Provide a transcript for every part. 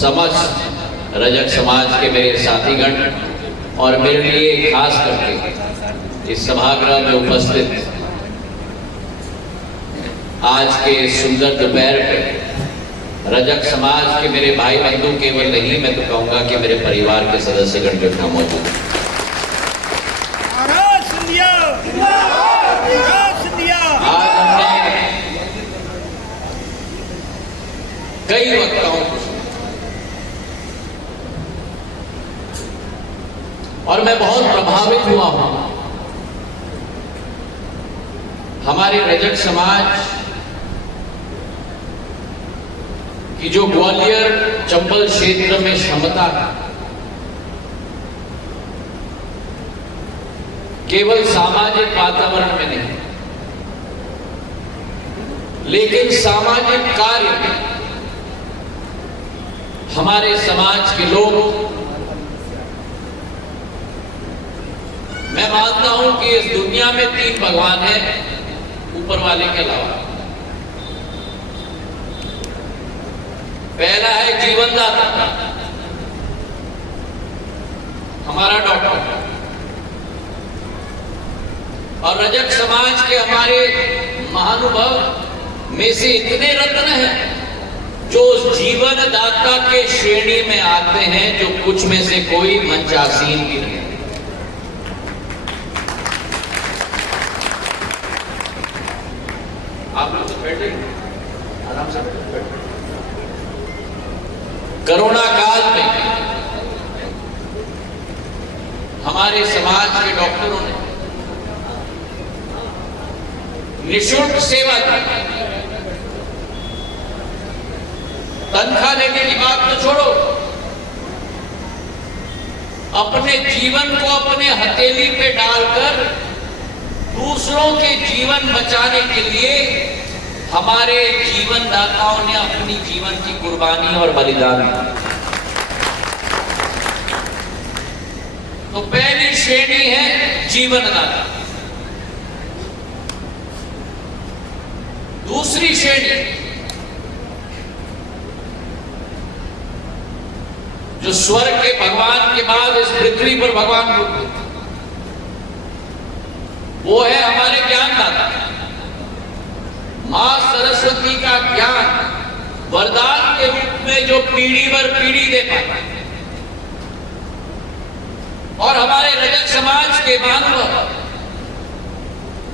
समस्त रजक समाज के मेरे साथीगण और मेरे लिए खास करके इस सभागृह में उपस्थित आज के सुंदर दोपहर पे रजक समाज के मेरे भाई बंधु केवल नहीं, मैं तो कहूंगा कि मेरे परिवार के सदस्यगण जो यहाँ मौजूद हैं। आज हमने कई वक्ताओं को सुना और मैं बहुत प्रभावित हुआ हूं। हमारे रजक समाज की जो ग्वालियर चंबल क्षेत्र में क्षमता है, केवल सामाजिक वातावरण में नहीं, लेकिन सामाजिक कार्य में हमारे समाज के लोग, मैं मानता हूं कि इस दुनिया में 3 भगवान हैं ऊपर वाले के अलावा। पहला है जीवनदाता, हमारा डॉक्टर, और रजक समाज के हमारे महानुभव में से इतने रत्न हैं जो जीवनदाता के श्रेणी में आते हैं, जो कुछ में से कोई मंचासीन भी नहीं। आप लोग तो बैठे आराम से बैठे। कोरोना काल में हमारे समाज के डॉक्टरों ने निःशुल्क सेवा दी। तनख्वाह लेने की बात तो छोड़ो, अपने जीवन को अपने हथेली पे डालकर दूसरों के जीवन बचाने के लिए हमारे जीवनदाताओं ने अपनी जीवन की कुर्बानी और बलिदान दी। तो पहली श्रेणी है जीवनदाता। दूसरी श्रेणी जो स्वर्ग के भगवान के बाद इस पृथ्वी पर भगवान रूप, वो है हमारे ज्ञानदाता। मां सरस्वती का ज्ञान वरदान के रूप में जो पीढ़ी पर पीढ़ी दे पाता, और हमारे रजक समाज के मानव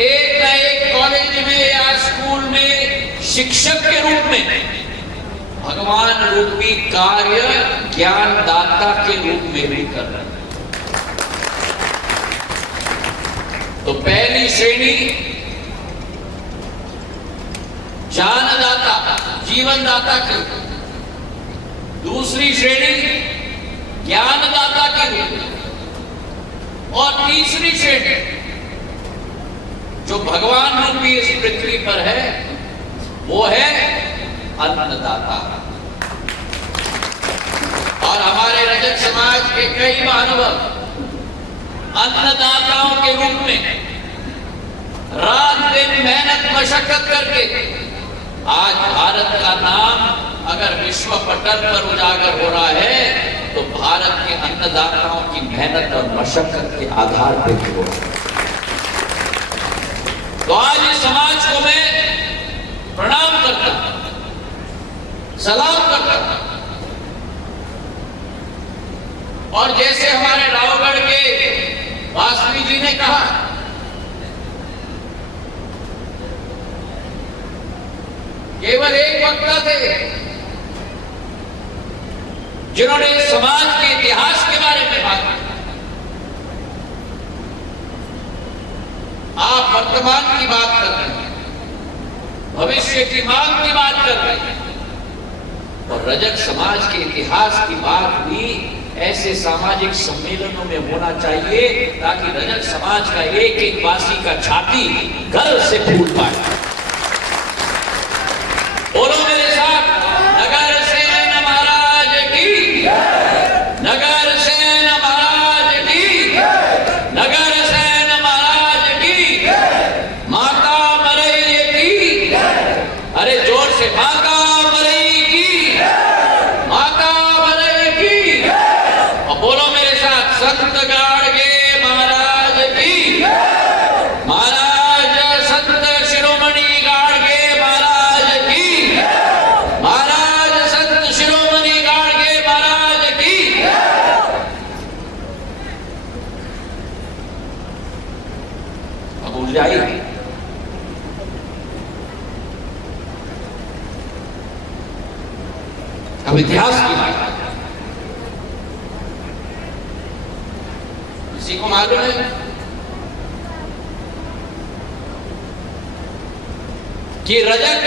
एक न एक कॉलेज में या स्कूल में शिक्षक के रूप में भगवान रूपी कार्य ज्ञानदाता के रूप में भी कर रहे हैं। तो पहली श्रेणी जानदाता, जीवनदाता की, दूसरी श्रेणी ज्ञानदाता की रूप, और तीसरी श्रेणी जो भगवान रूपी इस पृथ्वी पर है वो है अन्नदाता। और हमारे रजक समाज के कई महानुभाव अन्नदाताओं के रूप में रात दिन मेहनत मशक्कत करके आज भारत का नाम अगर विश्व पटल पर उजागर हो रहा है तो भारत के अन्नदाताओं की मेहनत और मशक्कत के आधार पर ही हो रहा है। तो आज इस समाज को मैं प्रणाम करता हूं, सलाम करता हूं। और जैसे हमारे रावगढ़ के वासवी जी ने कहा, केवल एक वक्ता थे जिन्होंने समाज के इतिहास के बारे में बात की। आप वर्तमान की बात कर रहे हैं, भविष्य की मांग की बात कर रहे हैं, और रजक समाज के इतिहास की बात भी ऐसे सामाजिक सम्मेलनों में होना चाहिए ताकि रजक समाज का एक एक वासी का छाती गर्व से फूल पाए। बोलो मेरे साथ, नगर सेन महाराज की, नगर सेन महाराज की, नगर सेन महाराज की, माता मरई की, अरे जोर से माता मरई की, माता अब इतिहास की बात है, किसी को मालूम है कि रजक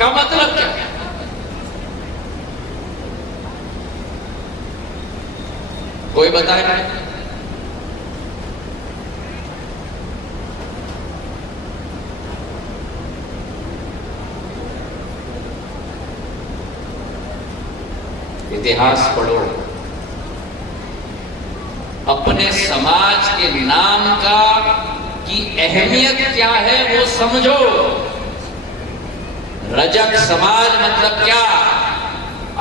का मतलब क्या है? कोई बताए? इतिहास पढ़ो, अपने समाज के नाम का की अहमियत क्या है वो समझो। रजक समाज मतलब क्या?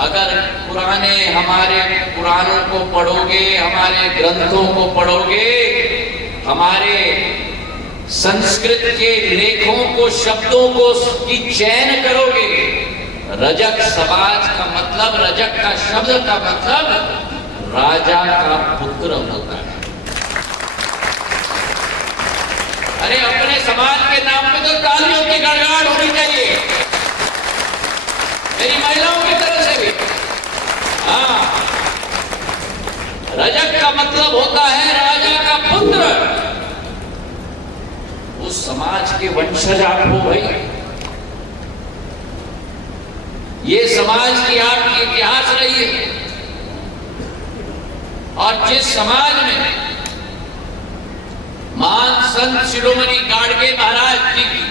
अगर पुराने हमारे पुराणों को पढ़ोगे, हमारे ग्रंथों को पढ़ोगे, हमारे संस्कृत के लेखों को, शब्दों को की चयन करोगे, रजक समाज का मतलब, रजक का शब्द का मतलब राजा का पुत्र होता है। अरे अपने समाज के नाम पे तो तालियों की गड़गड़ाहट होनी चाहिए, मेरी महिलाओं की तरफ से भी। हाँ, रजक का मतलब होता है राजा का पुत्र। उस समाज के वंशज आप हो भाई। ये समाज की आपकी इतिहास रही है, और जिस समाज में महान संत शिरोमणि गाडगे महाराज जी की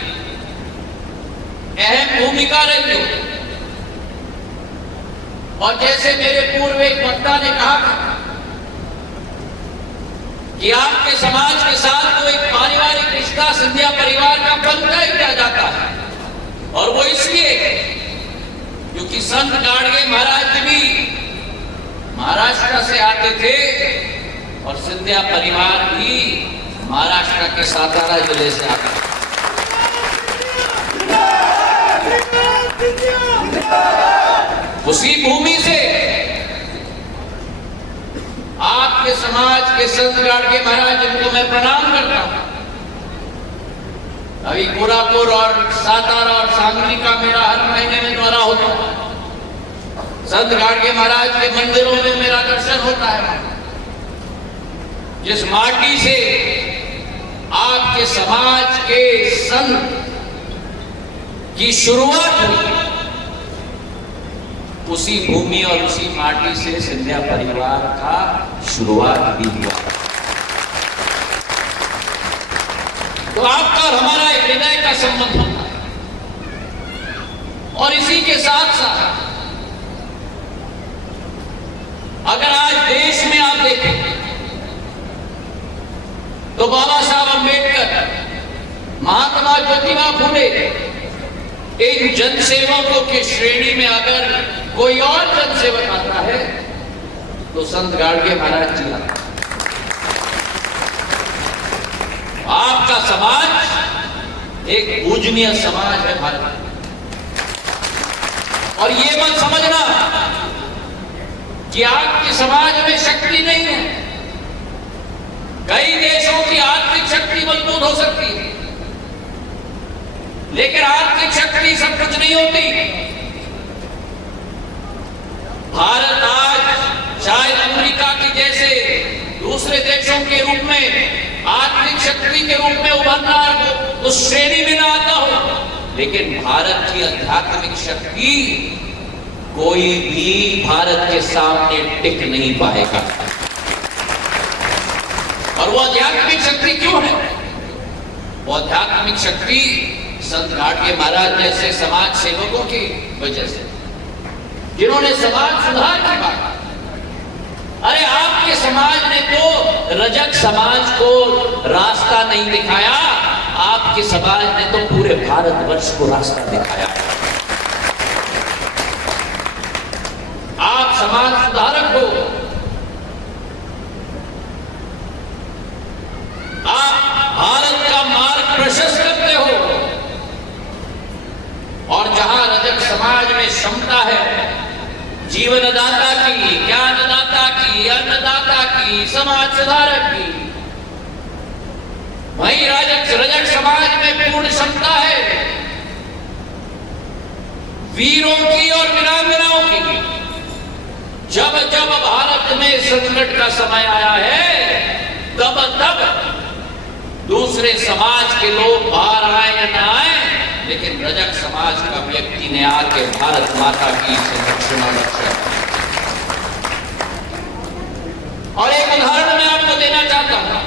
अहम भूमिका रही हो, और जैसे मेरे पूर्व एक वक्ता ने कहा कि आपके समाज के साथ तो एक पारिवारिक रिश्ता सिंधिया परिवार का बनता ही किया जाता है, और वो इसलिए क्योंकि संत गाडगे महाराज जी भी महाराष्ट्र से आते थे, और सिंधिया परिवार भी महाराष्ट्र के सातारा जिले से आता है। उसी भूमि से आपके समाज के संत गाडगे महाराज, जिनको मैं प्रणाम करता हूं, अभी कोल्हापुर और सातारा और सांगली का मेरा हर महीने में दौरा होता है। संत गाडगे महाराज के मंदिरों में मेरा दर्शन होता है। जिस माटी से आपके समाज के संत की शुरुआत हुई, उसी भूमि और उसी माटी से सिंधिया परिवार का शुरुआत भी हुआ। तो आपका और हमारा एक हृदय का संबंध होता है, और इसी के साथ साथ अगर आज देश में आप देखें तो बाबा साहब अंबेडकर, महात्मा ज्योतिबा फुले, इन जनसेवकों की श्रेणी में अगर कोई और जनसेवक आता है तो संत गाडगे महाराज जी आता है। आपका समाज एक पूजनीय समाज है भारत में, और ये मत समझना कि आपके समाज में शक्ति नहीं है। कई देशों की आर्थिक शक्ति मजबूत हो सकती है, लेकिन आर्थिक शक्ति सब कुछ नहीं होती। भारत आज शायद अमेरिका की जैसे दूसरे देशों के रूप में आर्थिक शक्ति के रूप में उभरना उस श्रेणी में ना आता हो, लेकिन भारत की आध्यात्मिक शक्ति कोई भी भारत के सामने टिक नहीं पाएगा। और वो आध्यात्मिक शक्ति क्यों है? वो आध्यात्मिक शक्ति संत गाडगे महाराज जैसे समाज सेवकों की वजह से, जिन्होंने समाज सुधार की बात। अरे आपके समाज ने तो रजक समाज को रास्ता नहीं दिखाया, आपके समाज ने तो पूरे भारतवर्ष को रास्ता दिखाया। आप समाज सुधारक हो, आप भारत का मार्ग प्रशस्त करते हो, और जहां रजक समाज में क्षमता है जीवनदाता की, ज्ञानदाता की, अन्नदाता की, समाज सुधारक की, वहीं रजक समाज में पूर्ण क्षमता है वीरों की और वीरांगनाओं की। जब जब भारत में संकट का समय आया है, तब तब दूसरे समाज के लोग बाहर आए या ना आए, लेकिन रजक समाज का व्यक्ति ने आके भारत माता की संरक्षण और रक्षा। और एक उदाहरण मैं आपको देना चाहता हूं।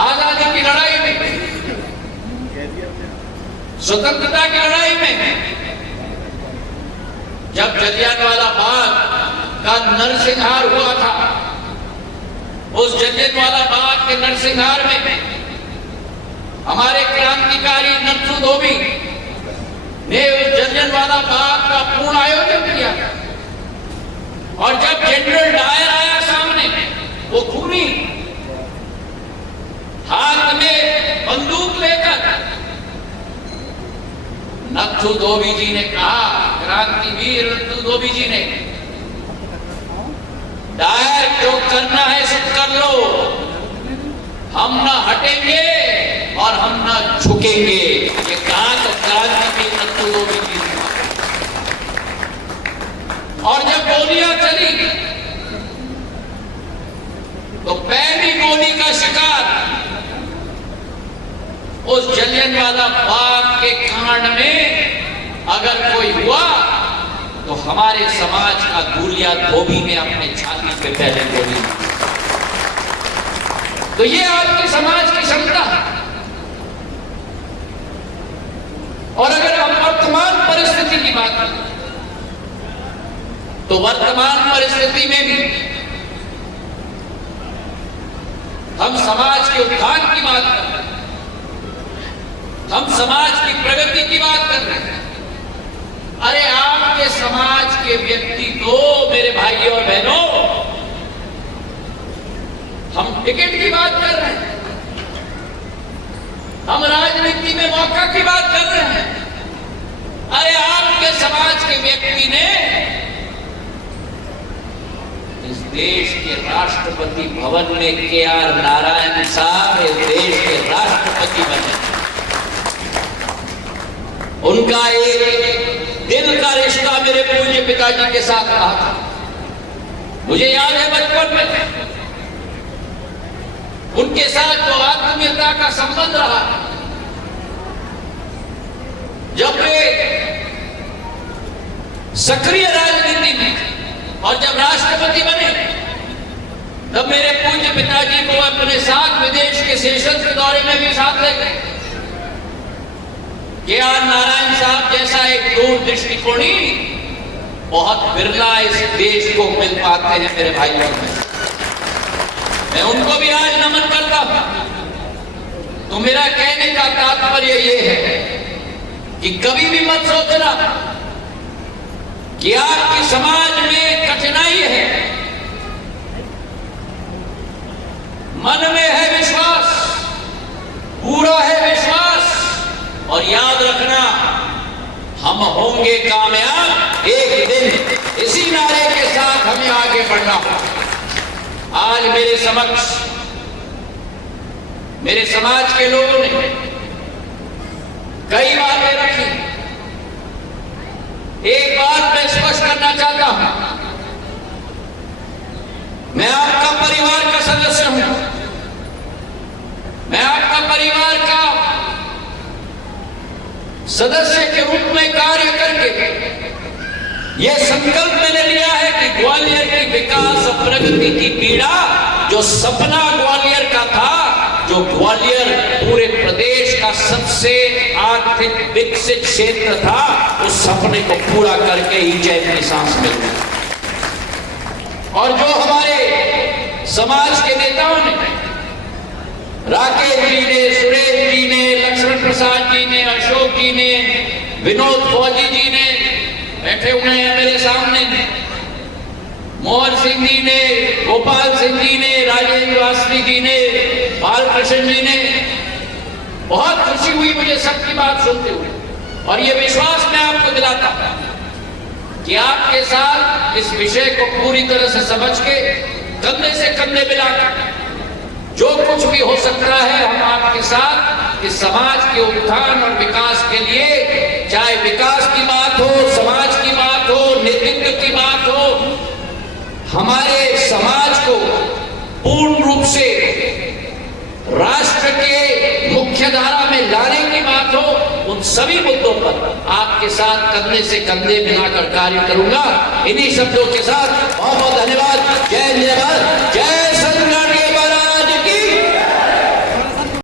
आजादी की लड़ाई में, स्वतंत्रता की लड़ाई में, जब जलियांवाला बाग का नरसंहार हुआ था, उस जलियांवाला बाग के नरसंहार में हमारे क्रांतिकारी नथु धोबी ने उस जलियांवाला बाग का पूर्ण आयोजन किया। और जब जनरल डायर आया सामने, वो खूनी हाथ में बंदूक लेकर, नथु धोबी जी ने कहा, क्रांतिवीर नथु धोबी जी ने, डायर जो करना है सब कर लो, हम ना हटेंगे और हम ना झुकेंगे। ये कहा तो क्रांतिवीर नथु धोबी जी। और जब गोलियां चली तो पहली गोली का शिकार उस जलियांवाला बाग के कांड में अगर कोई हुआ तो हमारे समाज का दूरिया धोबी ने अपने छाती पे पहले गोली। तो ये आपके समाज की क्षमता है। और अगर हम वर्तमान परिस्थिति की बात करें तो वर्तमान परिस्थिति में भी हम समाज के उत्थान की बात कर रहे हैं, हम समाज की प्रगति की बात कर रहे हैं। अरे आपके समाज के व्यक्ति तो, मेरे भाइयों और बहनों, हम टिकट की बात कर रहे हैं, हम राजनीति में मौका की बात कर रहे हैं। अरे आपके समाज के व्यक्ति ने इस देश के राष्ट्रपति भवन में के.आर. नारायण साहब इस देश के राष्ट्रपति बने। उनका एक दिल का रिश्ता मेरे पूज्य पिताजी के साथ रहा था। मुझे याद है बचपन में उनके साथ जो आत्मीयता का संबंध रहा, जब वे सक्रिय राजनीति में और जब राष्ट्रपति बने, तब मेरे पूज्य पिताजी को अपने साथ विदेश के सेशंस के दौरे में भी साथ ले गए। के.आर. नारायण साहब जैसा एक दूरदृष्टिकोणी बहुत बिरला इस देश को मिल पाते हैं मेरे भाइयों में। मैं उनको भी आज नमन करता हूं। तो मेरा कहने का तात्पर्य यह है कि कभी भी मत सोचना कि आपकी समाज में कठिनाई है। मन में है विश्वास, पूरा है विश्वास, और याद रखना हम होंगे कामयाब एक दिन। इसी नारे के साथ हमें आगे बढ़ना होगा। आज मेरे समक्ष मेरे समाज के लोगों ने कई बातें रखी। एक बात मैं स्पष्ट करना चाहता हूं, मैं आपका परिवार का सदस्य हूं। मैं आपका परिवार का सदस्य के रूप में कार्य करके यह संकल्प मैंने लिया है कि ग्वालियर की विकास और प्रगति की पीड़ा, जो सपना ग्वालियर का था, जो ग्वालियर पूरे प्रदेश का सबसे आर्थिक विकसित क्षेत्र था, उस सपने को पूरा करके ही चैन की सांस मिली। और जो हमारे समाज के नेताओं ने, राकेश जी ने, सुरेश जी ने, लक्ष्मण प्रसाद जी ने, अशोक जी ने, विनोद फौजी जी ने बैठे हुए हैं मेरे सामने, मोहन सिंह जी ने, गोपाल सिंह जी ने, राजेंद्र वास्त्री जी ने, बालकृष्ण जी ने, बहुत खुशी हुई मुझे सबकी बात सुनते हुए। और ये विश्वास मैं आपको दिलाता हूं कि आपके साथ इस विषय को पूरी तरह से समझ के कंधे से कंधे मिलाकर जो कुछ भी हो सकता है हम आपके साथ इस समाज के उत्थान और विकास के लिए चाहे विकास की बात हो, समाज की बात हो, नेतृत्व की बात हो, हमारे समाज को पूर्ण रूप से राष्ट्र के मुख्य धारा में लाने की बात हो, उन सभी मुद्दों पर आपके साथ कंधे से कंधे मिलाकर कार्य करूंगा। इन्हीं शब्दों के साथ बहुत बहुत धन्यवाद। जय जय भारत, जय